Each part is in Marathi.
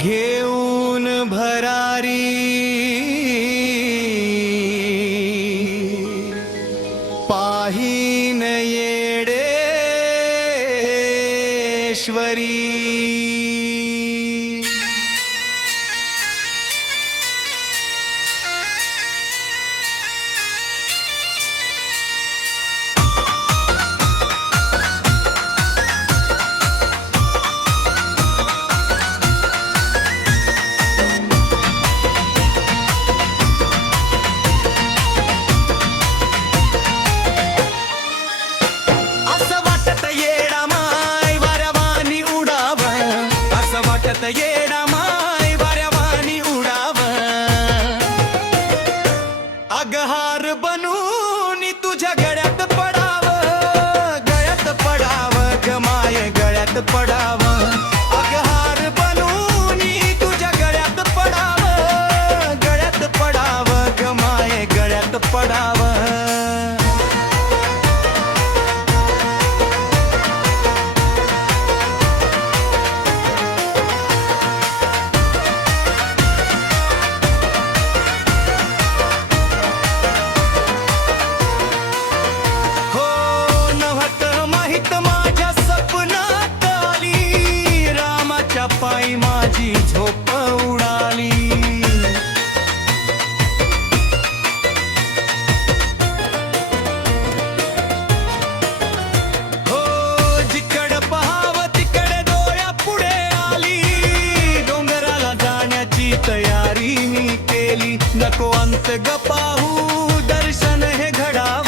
घेऊन भरारी पाहीन येडेश्वरी। येडा माय वाऱ्यावानी उडाव, अगहार बनून तुझ्या गळ्यात पडाव, गळ्यात पडाव ग माय गळ्यात पडाव, अगहार बनून तुझ्या गळ्यात पडाव, गळ्यात पडाव ग माय गळ्यात पडाव। पायी माझी झोप उडाली, हो जिकड पहाव तिकडे डोळ्या पुढे आली, डोंगराला जाण्याची तयारी मी केली, नको अंत ग पाहू दर्शन हे घडाव,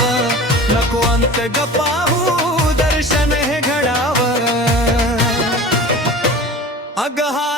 नको अंत ग पाहू दर्शन हे घडाव, अगहा